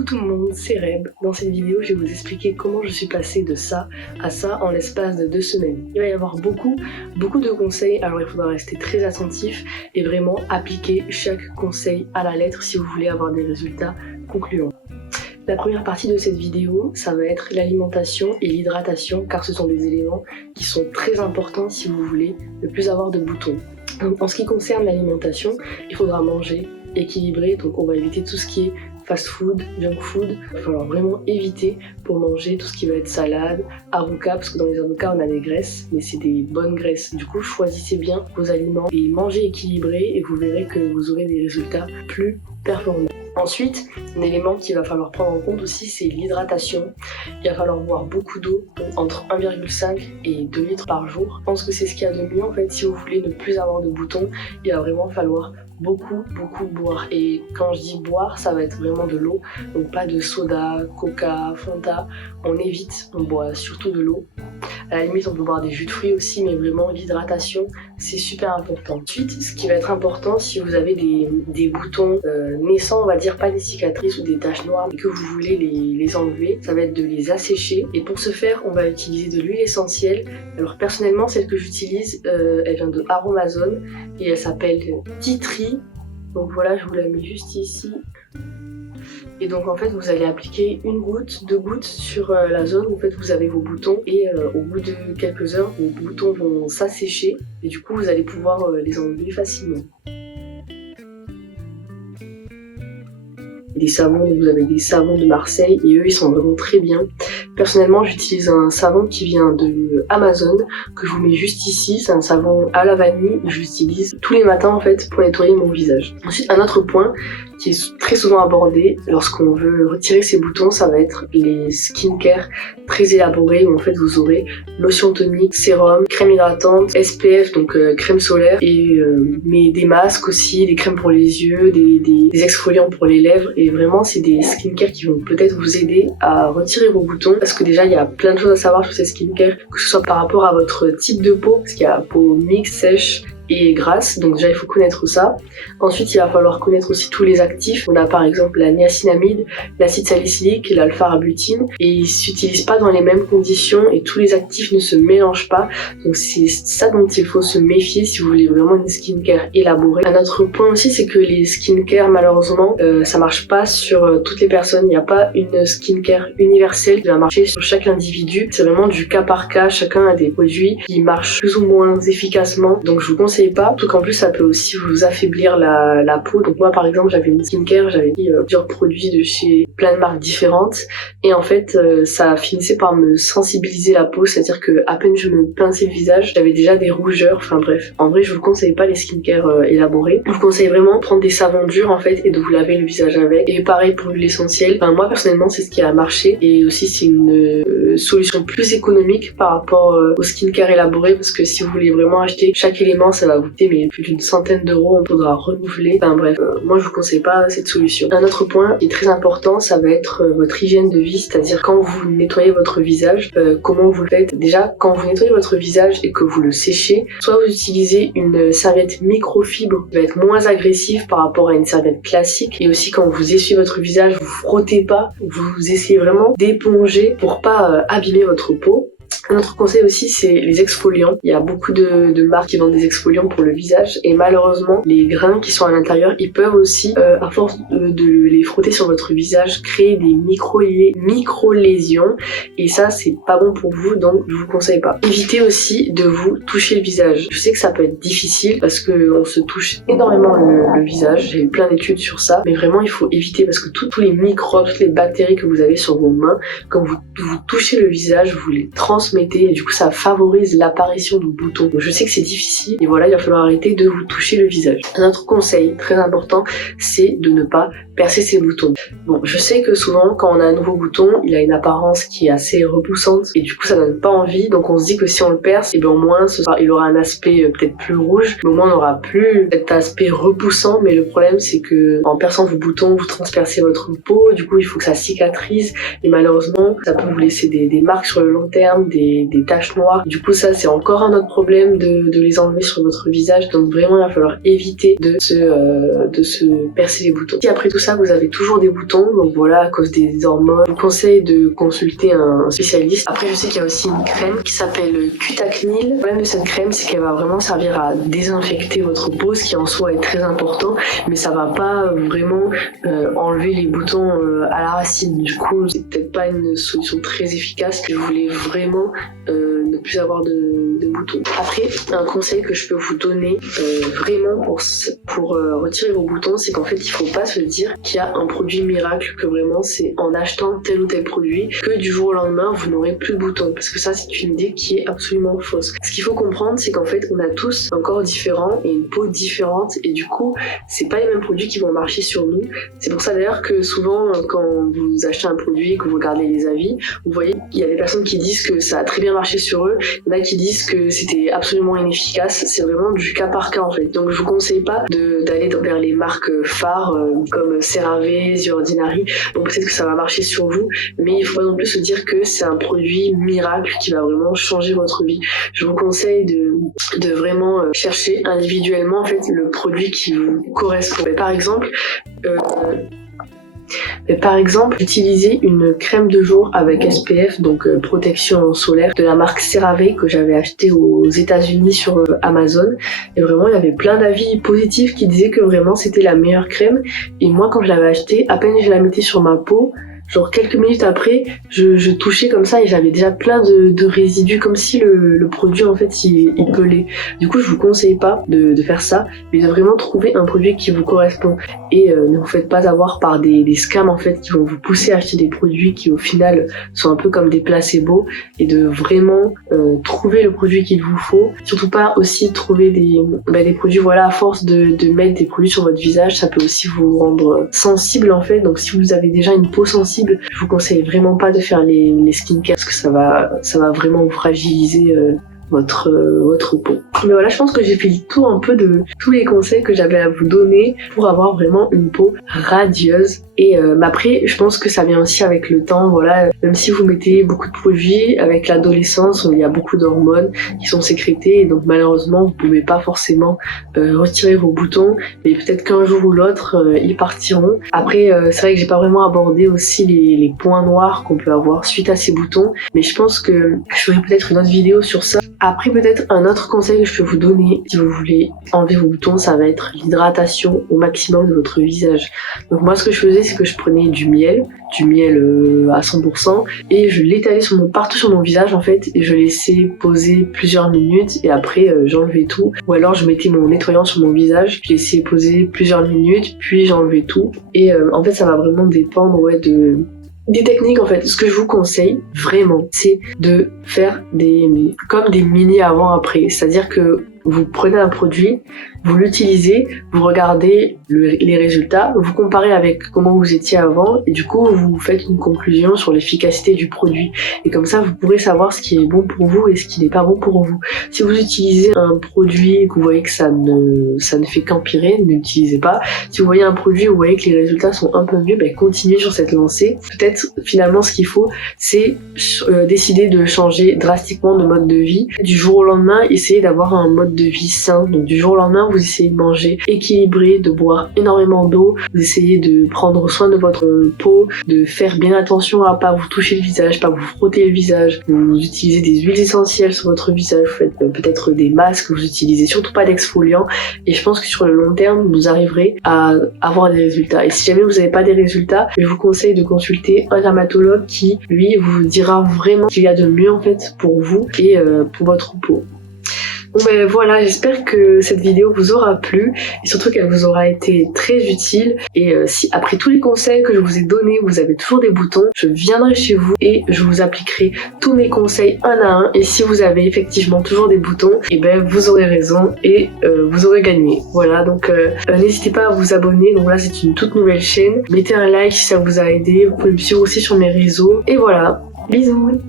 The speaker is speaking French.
Coucou tout le monde, c'est Reb. Dans cette vidéo, je vais vous expliquer comment je suis passée de ça à ça en l'espace de 2 semaines. Il va y avoir beaucoup de conseils, alors il faudra rester très attentif et vraiment appliquer chaque conseil à la lettre si vous voulez avoir des résultats concluants. La première partie de cette vidéo, ça va être l'alimentation et l'hydratation, car ce sont des éléments qui sont très importants si vous voulez ne plus avoir de boutons. En ce qui concerne l'alimentation, il faudra manger équilibré, donc on va éviter tout ce qui est fast food, junk food. Il va falloir vraiment éviter pour manger tout ce qui va être salade, avocat, parce que dans les avocats on a des graisses, mais c'est des bonnes graisses. Du coup, choisissez bien vos aliments et mangez équilibré et vous verrez que vous aurez des résultats plus performants. Ensuite, un élément qu'il va falloir prendre en compte aussi, c'est l'hydratation. Il va falloir boire beaucoup d'eau, entre 1,5 et 2 litres par jour. Je pense que c'est ce qu'il y a de mieux en fait si vous voulez ne plus avoir de boutons. Il va vraiment falloir beaucoup boire. Et quand je dis boire, ça va être vraiment de l'eau, donc pas de soda, coca, fanta. On évite, on boit surtout de l'eau. À la limite, on peut boire des jus de fruits aussi, mais vraiment l'hydratation, c'est super important. Ensuite, ce qui va être important si vous avez des boutons naissants, on va dire pas des cicatrices ou des taches noires, mais que vous voulez les enlever, ça va être de les assécher. Et pour ce faire, on va utiliser de l'huile essentielle. Alors personnellement, celle que j'utilise, elle vient de Aromazone et elle s'appelle Tea Tree. Donc voilà, je vous la mets juste ici. Et donc en fait vous allez appliquer 1 goutte, 2 gouttes sur la zone où en fait, vous avez vos boutons et au bout de quelques heures vos boutons vont s'assécher et du coup vous allez pouvoir les enlever facilement. Des savons, vous avez des savons de Marseille et eux ils sont vraiment très bien. Personnellement j'utilise un savon qui vient de Amazon que je vous mets juste ici, c'est un savon à la vanille, je l'utilise tous les matins en fait pour nettoyer mon visage. Ensuite un autre point qui est très souvent abordé lorsqu'on veut retirer ses boutons, ça va être les skincare très élaborés où en fait vous aurez lotion tonique, sérum, crème hydratante, SPF donc crème solaire et mais des masques aussi, des crèmes pour les yeux, des exfoliants pour les lèvres et vraiment c'est des skincare qui vont peut-être vous aider à retirer vos boutons parce que déjà il y a plein de choses à savoir sur ces skincare, que ce soit par rapport à votre type de peau, parce qu'il y a peau mixte, sèche et grasse, donc déjà il faut connaître ça. Ensuite il va falloir connaître aussi tous les actifs. On a par exemple la niacinamide, l'acide salicylique et l'alpha-arbutin et ils s'utilisent pas dans les mêmes conditions et tous les actifs ne se mélangent pas, donc c'est ça dont il faut se méfier si vous voulez vraiment une skincare élaborée. Un autre point aussi c'est que les skincare malheureusement ça marche pas sur toutes les personnes, il n'y a pas une skincare universelle qui va marcher sur chaque individu, c'est vraiment du cas par cas, chacun a des produits qui marchent plus ou moins efficacement, donc je vous conseille pas, tout qu'en plus ça peut aussi vous affaiblir la peau. Donc moi par exemple j'avais une skincare, j'avais pris plusieurs produits de chez plein de marques différentes et en fait ça finissait par me sensibiliser la peau, c'est-à-dire que à peine je me pinçais le visage, j'avais déjà des rougeurs, enfin bref. En vrai je vous conseille pas les skincare élaborés, je vous conseille vraiment de prendre des savons durs en fait et de vous laver le visage avec. Et pareil pour l'huile essentielle, enfin, moi personnellement c'est ce qui a marché et aussi c'est une solution plus économique par rapport au skincare élaboré parce que si vous voulez vraiment acheter chaque élément ça va vous coûter mais plus d'une centaine d'euros, on faudra renouveler, enfin bref, moi je vous conseille pas cette solution. Un autre point qui est très important, ça va être votre hygiène de vie, c'est-à-dire quand vous nettoyez votre visage, comment vous le faites. Déjà quand vous nettoyez votre visage et que vous le séchez, soit vous utilisez une serviette microfibre qui va être moins agressive par rapport à une serviette classique, et aussi quand vous essuyez votre visage, vous frottez pas, vous essayez vraiment d'éponger pour pas abîmer votre peau. Un autre conseil aussi c'est les exfoliants. Il y a beaucoup de marques qui vendent des exfoliants pour le visage et malheureusement les grains qui sont à l'intérieur ils peuvent aussi à force de les frotter sur votre visage créer des micro-lésions et ça c'est pas bon pour vous, donc je vous conseille pas. Évitez aussi de vous toucher le visage. Je sais que ça peut être difficile parce que on se touche énormément le visage, j'ai eu plein d'études sur ça, mais vraiment il faut éviter parce que tous les microbes, toutes les bactéries que vous avez sur vos mains, quand vous touchez le visage vous les transmettez et du coup ça favorise l'apparition de boutons. Donc je sais que c'est difficile et voilà, il va falloir arrêter de vous toucher le visage. Un autre conseil très important c'est de ne pas percer ses boutons. Bon, je sais que souvent quand on a un nouveau bouton, il a une apparence qui est assez repoussante et du coup ça donne pas envie, donc on se dit que si on le perce, et bien au moins il aura un aspect peut-être plus rouge, mais au moins on n'aura plus cet aspect repoussant, mais le problème c'est que en perçant vos boutons, vous transpercez votre peau, du coup il faut que ça cicatrise et malheureusement ça peut vous laisser des marques sur le long terme, des taches noires. Du coup ça c'est encore un autre problème de les enlever sur votre visage, donc vraiment il va falloir éviter de se percer les boutons. Et après tout ça, ça vous avez toujours des boutons, donc voilà, à cause des hormones. Je vous conseille de consulter un spécialiste. Après je sais qu'il y a aussi une crème qui s'appelle Cutacnil. Le problème de cette crème, c'est qu'elle va vraiment servir à désinfecter votre peau, ce qui en soi est très important, mais ça va pas vraiment enlever les boutons à la racine. Du coup, c'est peut-être pas une solution très efficace. Je voulais vraiment ne plus avoir de boutons. Après, un conseil que je peux vous donner vraiment pour retirer vos boutons, c'est qu'en fait, il faut pas se dire qu'il y a un produit miracle, que vraiment c'est en achetant tel ou tel produit que du jour au lendemain, vous n'aurez plus de boutons. Parce que ça, c'est une idée qui est absolument fausse. Ce qu'il faut comprendre, c'est qu'en fait, on a tous un corps différent et une peau différente, et du coup, c'est pas les mêmes produits qui vont marcher sur nous. C'est pour ça d'ailleurs que souvent, quand vous achetez un produit et que vous regardez les avis, vous voyez, il y a des personnes qui disent que ça a très bien marché sur eux, il y en a qui disent que c'était absolument inefficace. C'est vraiment du cas par cas en fait. Donc je vous conseille pas d'aller vers les marques phares comme CeraVe, The Ordinary. Bon, peut-être que ça va marcher sur vous, mais il faut pas non plus se dire que c'est un produit miracle qui va vraiment changer votre vie. Je vous conseille de vraiment chercher individuellement en fait le produit qui vous correspond. Par exemple, utiliser une crème de jour avec SPF, donc protection solaire, de la marque CeraVe que j'avais acheté aux États-Unis sur Amazon. Et vraiment, il y avait plein d'avis positifs qui disaient que vraiment c'était la meilleure crème. Et moi, quand je l'avais achetée, à peine je la mettais sur ma peau, genre quelques minutes après, je touchais comme ça et j'avais déjà plein de résidus, comme si le produit en fait il pelait. Du coup, je vous conseille pas de faire ça, mais de vraiment trouver un produit qui vous correspond. Et ne vous faites pas avoir par des scams en fait qui vont vous pousser à acheter des produits qui au final sont un peu comme des placebos, et de vraiment trouver le produit qu'il vous faut. Surtout pas aussi trouver des produits, voilà, à force de mettre des produits sur votre visage, ça peut aussi vous rendre sensible en fait. Donc si vous avez déjà une peau sensible, je vous conseille vraiment pas de faire les skincare, parce que ça va vraiment vous fragiliser votre peau. Mais voilà, je pense que j'ai fait le tour un peu de tous les conseils que j'avais à vous donner pour avoir vraiment une peau radieuse. Et après, je pense que ça vient aussi avec le temps, voilà. Même si vous mettez beaucoup de produits, avec l'adolescence, il y a beaucoup d'hormones qui sont sécrétées, et donc malheureusement, vous pouvez pas forcément retirer vos boutons, mais peut-être qu'un jour ou l'autre, ils partiront. Après, c'est vrai que j'ai pas vraiment abordé aussi les points noirs qu'on peut avoir suite à ces boutons, mais je pense que je ferai peut-être une autre vidéo sur ça. Après, peut-être un autre conseil que je peux vous donner si vous voulez enlever vos boutons, ça va être l'hydratation au maximum de votre visage. Donc moi, ce que je faisais, c'est que je prenais du miel à 100%, et je l'étalais partout sur mon visage en fait, et je laissais poser plusieurs minutes, et après j'enlevais tout. Ou alors je mettais mon nettoyant sur mon visage, je laissais poser plusieurs minutes, puis j'enlevais tout. Et en fait, ça va vraiment dépendre des techniques en fait. Ce que je vous conseille vraiment, c'est de faire comme des mini avant-après. C'est-à-dire que vous prenez un produit, vous l'utilisez, vous regardez les résultats, vous comparez avec comment vous étiez avant, et du coup vous faites une conclusion sur l'efficacité du produit. Et comme ça, vous pourrez savoir ce qui est bon pour vous et ce qui n'est pas bon pour vous. Si vous utilisez un produit et que vous voyez que ça ne fait qu'empirer, ne l'utilisez pas. Si vous voyez un produit où vous voyez que les résultats sont un peu mieux, continuez sur cette lancée. Peut-être finalement ce qu'il faut, c'est décider de changer drastiquement de mode de vie. Du jour au lendemain, essayez d'avoir un mode de vie sain. Donc du jour au lendemain, vous essayez de manger équilibré, de boire énormément d'eau, vous essayez de prendre soin de votre peau, de faire bien attention à pas vous toucher le visage, pas vous frotter le visage, vous utilisez des huiles essentielles sur votre visage, vous faites peut-être des masques, vous utilisez surtout pas d'exfoliant, et je pense que sur le long terme, vous arriverez à avoir des résultats. Et si jamais vous n'avez pas des résultats, je vous conseille de consulter un dermatologue qui, lui, vous dira vraiment ce qu'il y a de mieux en fait pour vous et pour votre peau. Bon voilà, j'espère que cette vidéo vous aura plu, et surtout qu'elle vous aura été très utile. Et si après tous les conseils que je vous ai donnés, vous avez toujours des boutons, je viendrai chez vous et je vous appliquerai tous mes conseils un à un. Et si vous avez effectivement toujours des boutons, vous aurez raison et vous aurez gagné. Voilà, donc n'hésitez pas à vous abonner. Donc là, c'est une toute nouvelle chaîne. Mettez un like si ça vous a aidé. Vous pouvez me suivre aussi sur mes réseaux. Et voilà, bisous.